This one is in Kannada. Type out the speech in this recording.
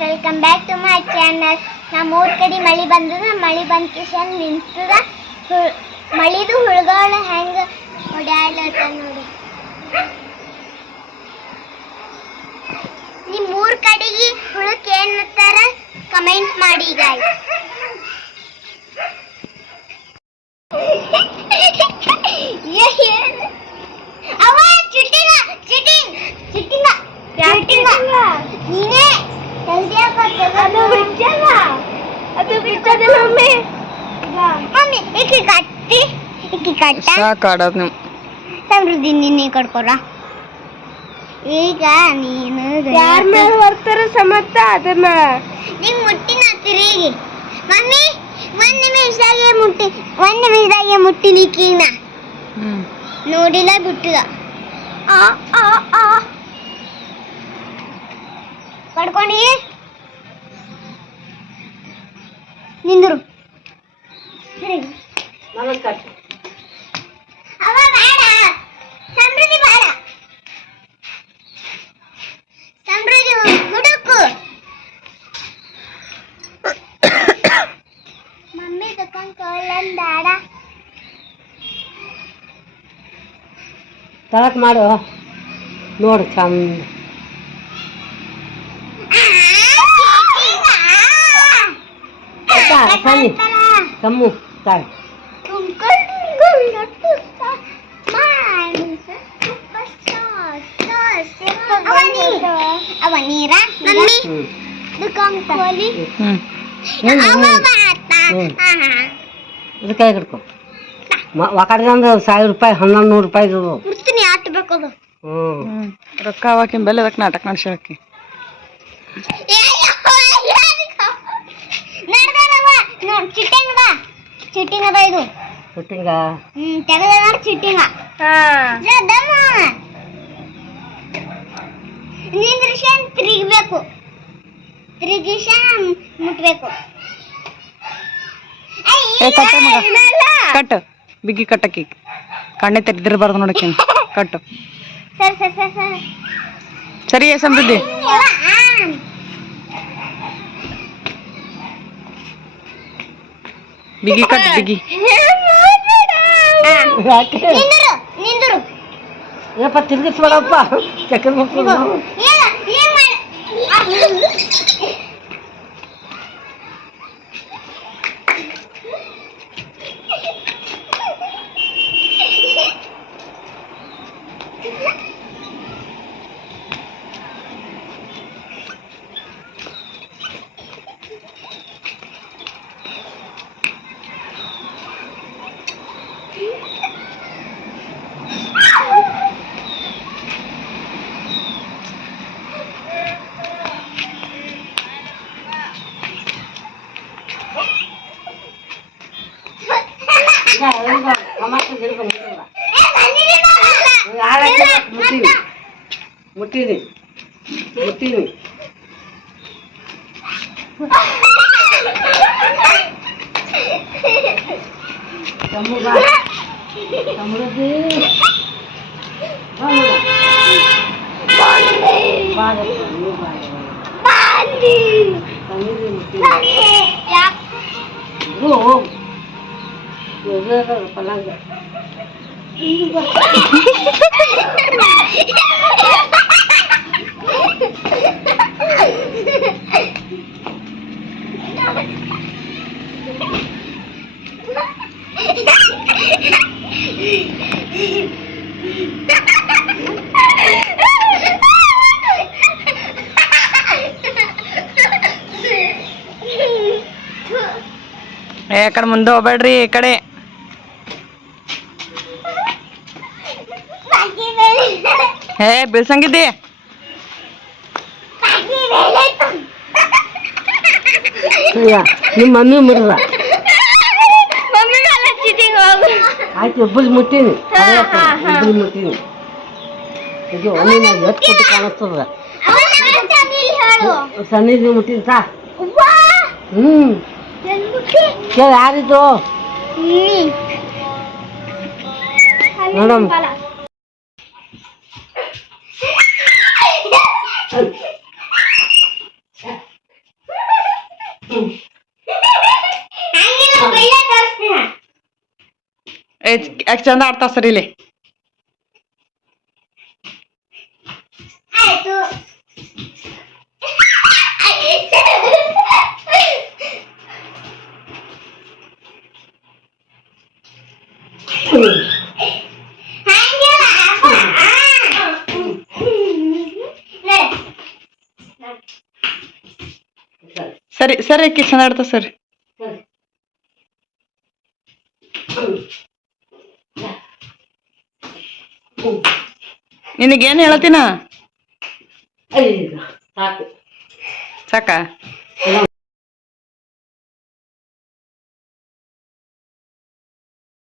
Welcome back to my channel. ನಮ್ಮ ಊರ್ ಕಡೆ ಮಳಿ ಬಂದದ, ಮಳಿ ಬಂದ ಕಿಶನ್ ನಿಂತದ. ಮಳಿದು ಹುಳುಗಳ ಹೆಂಗ ಹೊಡ್ಯಾಡ್ಲತ್ತ ನೋಡಿ. ನಿಮ್ಮ ಊರ್ ಕಡೆಗೆ ಹುಳಕ್ಕೆ ಏನಂತಾರ ಕಮೆಂಟ್ ಮಾಡಿ ಗಾಯ್ಸ್. ಅವ ಚಿಟ್ಟಿಂಗ ಚಿಟ್ಟಿಂಗ್ ಚಿಟ್ಟಿಂಗ ಚಿಟ್ಟಿಂಗ ನೀನೇ ಜಲ್ದಿ ಅದು ಬಿಚ್ಚಲ್ಲ, ಅದು ಬಿಚ್ಚದಿಲ್ಲ ಮಮ್ಮಿ. ಮಮ್ಮಿ ಈಕಿ ಕಟ್ಟಿ ಈಕಿ ಕಟ್ಟ ಸಾಕಾಡೋದು ನೀವು ಸಮೃದ್ಧಿ ನಿನ್ನೆ ಕಟ್ಕೊರ. ಈಗ ನೀನು ಯಾರ ಮೇಲೆ ಬರ್ತಾರ ಸಮತ್ತ ಅದ್ರ ಮೇಲೆ ನಿಂಗೆ ಮುಟ್ಟಿನ ತಿರುಗಿ ಮಮ್ಮಿ. ಒಂದ್ ನಿಮಿಷದಾಗೆ ಮುಟ್ಟಿಲಿಕ್ಕೀಗ ನೋಡಿಲ್ಲ ಬಿಟ್ಟಿಲ್ಲ. ಪಡ್ಕೊಂಡಿ ನಿಂದ್ರು ಅವ ಬೇಡ, ಸಮೃದ್ಧಿ ಬೇಡ, ಸಮೃದ್ಧಿ ಹುಡುಕು. ಮಮ್ಮಿ ತಕೊಂಡ್ ಕೋಲನ್ ಬೇಡ ತಳಕ್ ಮಾಡು ನೋಡು ಚಂದ. ಸನ್ನಿ ಕಮ್ಮು ತಾಯಿ ಅವ ನೀರ ಮಮ್ಮಿ ದುಕಾನ್ ಕೋಲಿ ಕೈ ಹಿಡ್ಕೊ. ಕಡೆ ಒಂದು 1000 ರೂಪಾಯಿ 1100 ರೂಪಾಯಿ ಬಿಡ್ತೀನಿ. ಆಟ ಬೇಕದು ರೊಕ್ಕ ಹಾಕಿ ಬೆಲೆ ಅದಕ್ಕೆ ನಾಟಕ ನಡ್ಸೋಕೆ ಚಿಟ್ಟಿಂಗದ ಚಿಟ್ಟಿಂಗದ ಇದು ಚಿಟ್ಟಿಂಗ ತೆಗದ ಚಿಟ್ಟಿಂಗ ನಿಂದ್ರಿಶನ್ ತಿರುಗಬೇಕು, ತಿರುಗಿಶನ್ ಮುಟ್ಬೇಕು. ಕಟ್ಟು ಬಿಗಿ ಕಟ್ಟಕ್ಕಿ ಕಣ್ಣೆ ತೆರೆದಿರಬಾರ್ದು ನೋಡಕ್ಕೆ ಕಟ್ಟು. ಸರಿ ಸರಿ ಸರಿ ಸರಿ ಸರಿ ಸಮೃದ್ಧಿ ಬಿಗಿ ಕಟ್ಟು ಬಿಗಿ. ನಿಂದರು ಏನಪ್ಪ ತಿರ್ಗಿಸ್ಬೇಡಪ್ಪ ಚಕ್ರ ಮುಟ್ಟಿನಿ ಮುಟ್ಟಿನಿ ಸಮೃದ್ಧಿ ಪಲಾಂಗ ಕಡೆ ಮುಂದೆ ಹೋಗ್ಬೇಡ್ರಿ. ಈ ಕಡೆ ಬೀಳ್ಸಂಗಿದ್ದಿ ನಿಮ್ಮ ಮಮ್ಮಿ ಮುಡ್ದ ಆಯ್ತು. ಒಬ್ಬರು ಮುಟ್ಟೀನಿ ಒಬ್ಬರು ಮುಟ್ಟೀನಿ. ಇದು ಒಮ್ಮೆ ಎಷ್ಟು ಕೊಟ್ಟು ಕಾಣಿಸ್ತದ ಸನ್ನಿಧಿ ಮುಟ್ಟೀನಿ ಸಾ. ಯಾರಿದು ಮೇಡಮ್ ಯಾಕೆ ಚಂದ ಆಡ್ತಾವ ಸರಿ ಇಲ್ಲಿ ಆಯ್ತು ಸರಿ ಸರಿ ಅಕ್ಕಿ ಚಂದ ಆಡ್ತಾವ ಸರಿ ನಿನಗೇನು ಹೇಳತ್ತೀನ ಸಾಕ